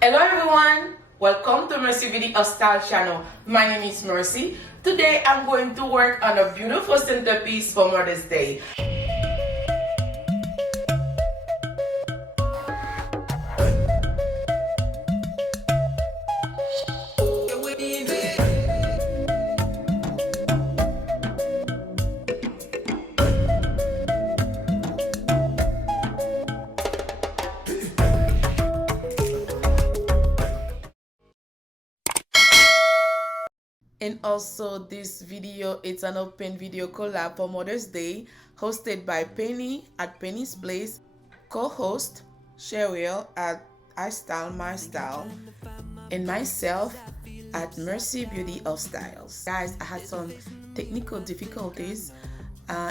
Hello everyone, welcome to Mercy Video Style channel. My name is Mercy. Today I'm going to work on a beautiful centerpiece for Mother's Day. And also this video, it's an open video collab for Mother's Day hosted by Penny at Penny's Place, co-host Sheryl at I Style My Style, and myself at Mercy Beauty of Styles. Guys, I had some technical difficulties.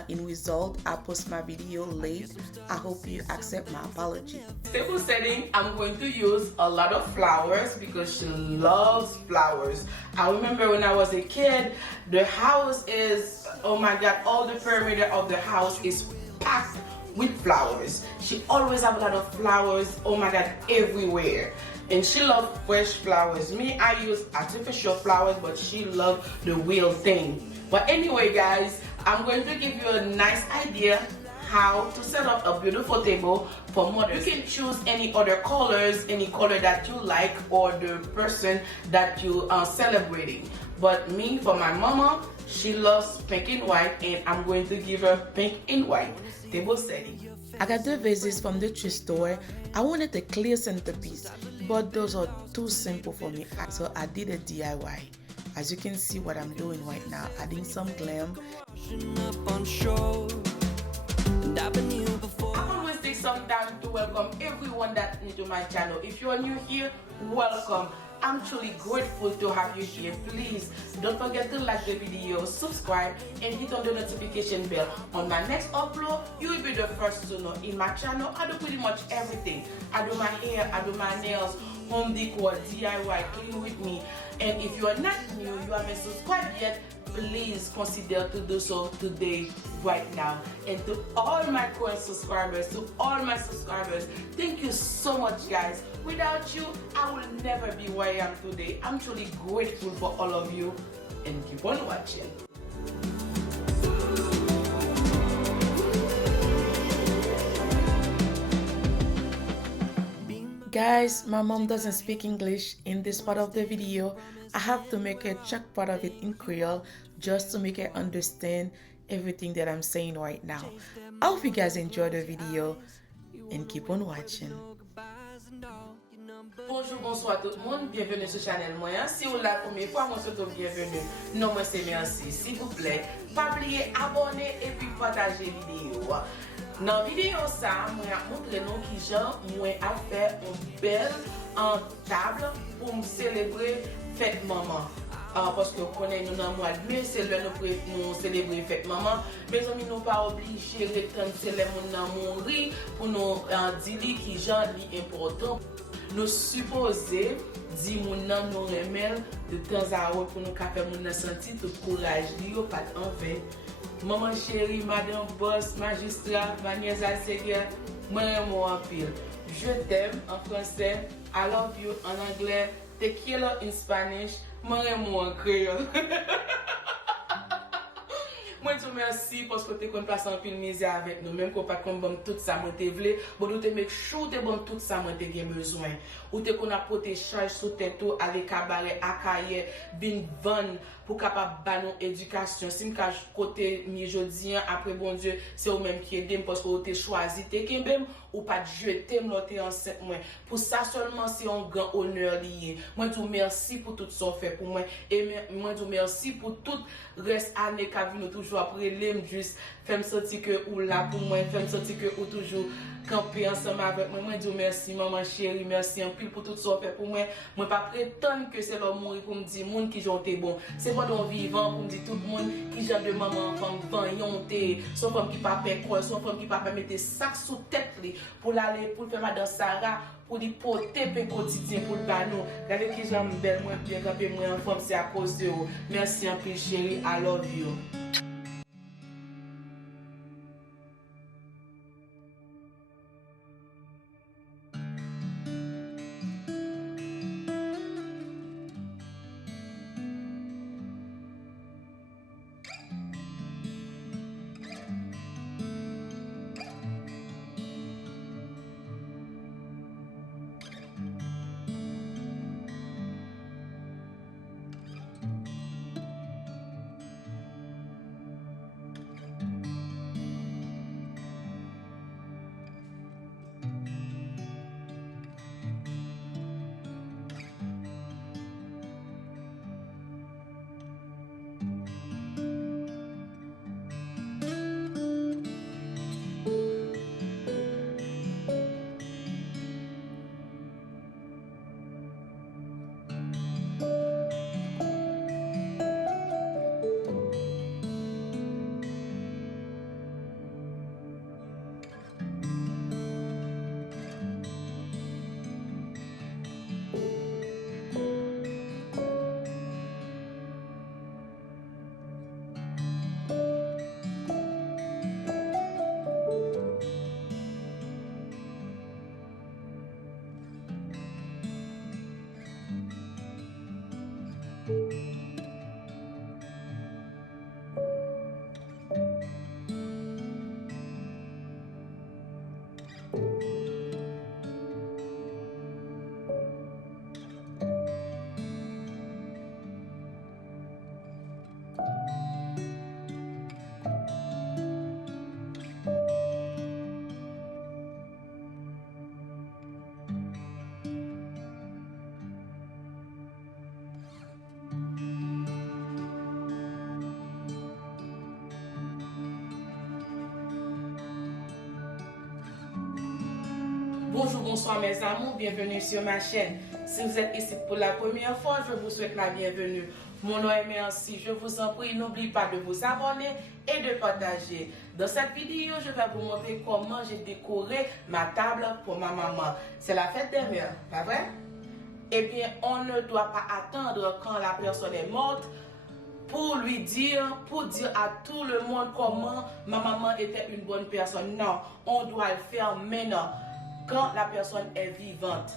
In result, I post my video late. I hope you accept my apology. Table setting, I'm going to use a lot of flowers because she loves flowers. I remember when I was a kid, the house is, oh my god, all the perimeter of the house is packed with flowers. She always have a lot of flowers, oh my god, everywhere. And she loves fresh flowers. Me, I use artificial flowers, but she loves the real thing. But anyway, guys, I'm going to give you a nice idea how to set up a beautiful table for Mother's Day. You can choose any other colors, any color that you like, or the person that you are celebrating. But me, for my mama, she loves pink and white, and I'm going to give her pink and white table setting. I got the vases from the thrift store. I wanted a clear centerpiece, but those are too simple for me, so I did a DIY. As you can see what I'm doing right now, adding some glam. I always take some time to welcome everyone that's new to my channel. If you are new here, welcome. I'm truly grateful to have you here. Please don't forget to like the video, subscribe, and hit on the notification bell. On my next upload, you will be the first to know. In my channel, I do pretty much everything. I do my hair, I do my nails, home decor, DIY, clean with me. And if you are not new, you haven't subscribed yet, please consider to do so today, right now. And to all my current subscribers, thank you so much, guys. Without you, I will never be where I am today. I'm truly grateful for all of you, and keep on watching. Guys, my mom doesn't speak English in this part of the video. I have to make her check part of it in Creole just to make her understand everything that I'm saying right now. I hope you guys enjoy the video and keep on watching. Bonjour, bonsoir tout le monde, bienvenue sur channel moi. Si vous la première fois, moi souhaite bienvenue. Non, moi c'est merci. S'il vous plaît, pas oublier abonner et puis partager vidéo. Dans la vidéo ça, moi montrer nous qui genre moi a fait une belle table pour me célébrer fête maman. Parce que nous connaissons dans le mois de mai, c'est là nous célébrer fête maman. Mes amis, nous pas obligés de retourner célébrer mourir pour nous dire qui genre est important. Nous supposons dire que nous remettons de temps à autre pour nous faire sentir tout courage, pas en vain. Maman chérie, madame boss, magistrat, ma nièce Alcélia, moi en pile. Je t'aime en français, I love you en anglais, te quiero in Spanish, moi en créole. Moi je merci parce que tu as passé un peu de misère avec nous, même qu'on pas comme bon tout ça moi te vle, bon nous te make sure te bon tout ça moi te gen besoin. Ou te qu'on a porté charge sur tête avec cabaret akaye bin van pour capable ba nous éducation. Si m'ka côté mi jodi après bon Dieu, c'est ou même qui aide parce que ou te choisi te kembem ou pas jeter m'loté enceinte moi. Pour ça seulement c'est un grand honneur lié. Moi dis merci pour tout son fait pour moi et moi dis merci pour tout reste année qu'a vu nous toujours après l'aime juste faire me sentir que ou là pour moi, faire me sentir que ou toujours camper ensemble avec moi. Moi dis merci maman chérie, merci en pile pour tout ça fait pour moi. Moi pas prétendre que c'est l'homme mourir pour me dire monde qui j'ont été bon. C'est pendant vivant pour me dire tout le monde qui j'aime de maman femme vanionté, son femme qui pas faire quoi, son femme qui pas mettre sac sous tête pour l'aller pour faire madame Sarah pour lui porter pe quotidien pour le banou. Regardez qui j'aime belle moi bien camper moi en forme c'est à cause de vous. Merci en pile chérie, I love you. Bonjour, bonsoir mes amours, bienvenue sur ma chaîne. Si vous êtes ici pour la première fois, je vous souhaite la bienvenue. Mon nom est Merci, je vous en prie, n'oubliez pas de vous abonner et de partager. Dans cette vidéo, je vais vous montrer comment j'ai décoré ma table pour ma maman. C'est la fête des mères, pas vrai? Eh bien, on ne doit pas attendre quand la personne est morte pour dire à tout le monde comment ma maman était une bonne personne. Non, on doit le faire maintenant, quand la personne est vivante.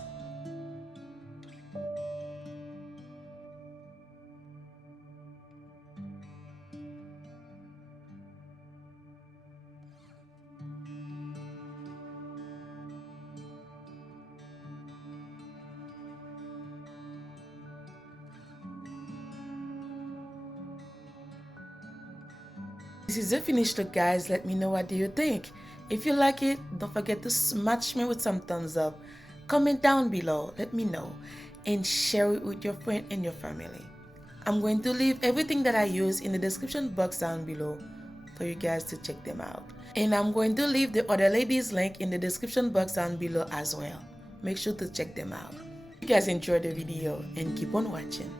This is the finished look, guys. Let me know what do you think. If you like it, don't forget to smash me with some thumbs up. Comment down below, let me know, and share it with your friend and your family. I'm going to leave everything that I use in the description box down below for you guys to check them out. And I'm going to leave the other ladies' link in the description box down below as well. Make sure to check them out. You guys enjoy the video and keep on watching.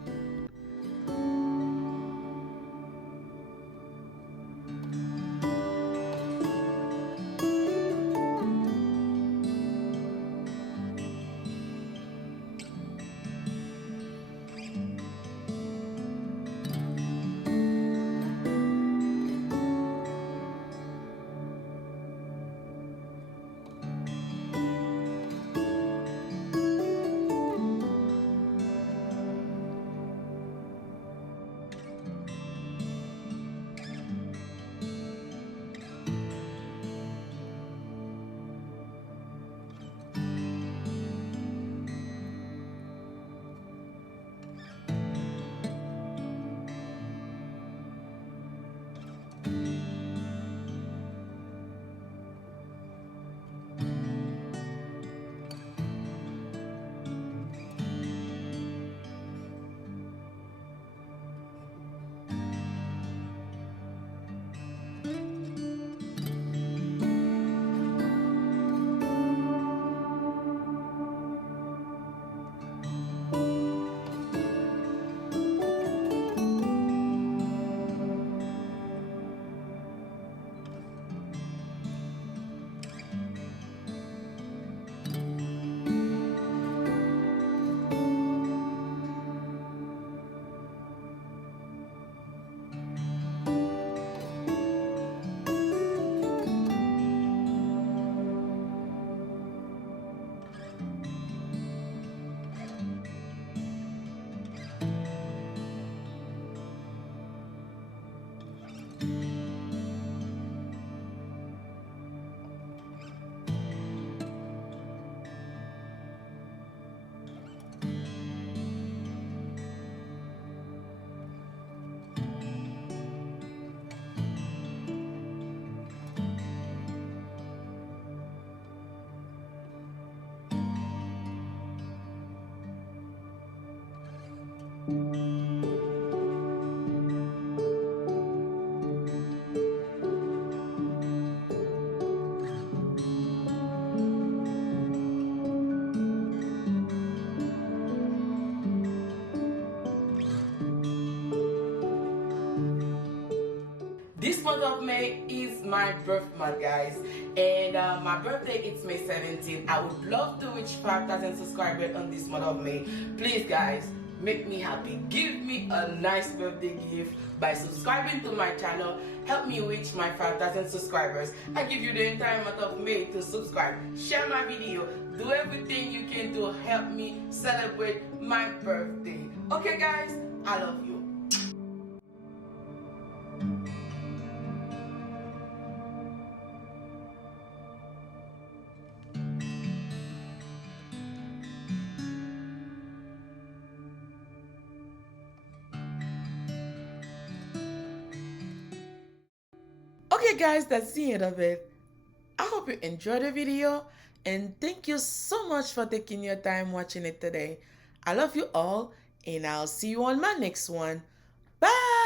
This month of May is my birth month, guys, and my birthday is May 17th. I would love to reach 5,000 subscribers on this month of May. Please, guys, make me happy. Give me a nice birthday gift by subscribing to my channel. Help me reach my 5,000 subscribers. I give you the entire month of May to subscribe, share my video, do everything you can to help me celebrate my birthday. Okay, guys, I love you. Okay guys, that's the end of it. I hope you enjoyed the video and thank you so much for taking your time watching it today. I love you all and I'll see you on my next one. Bye!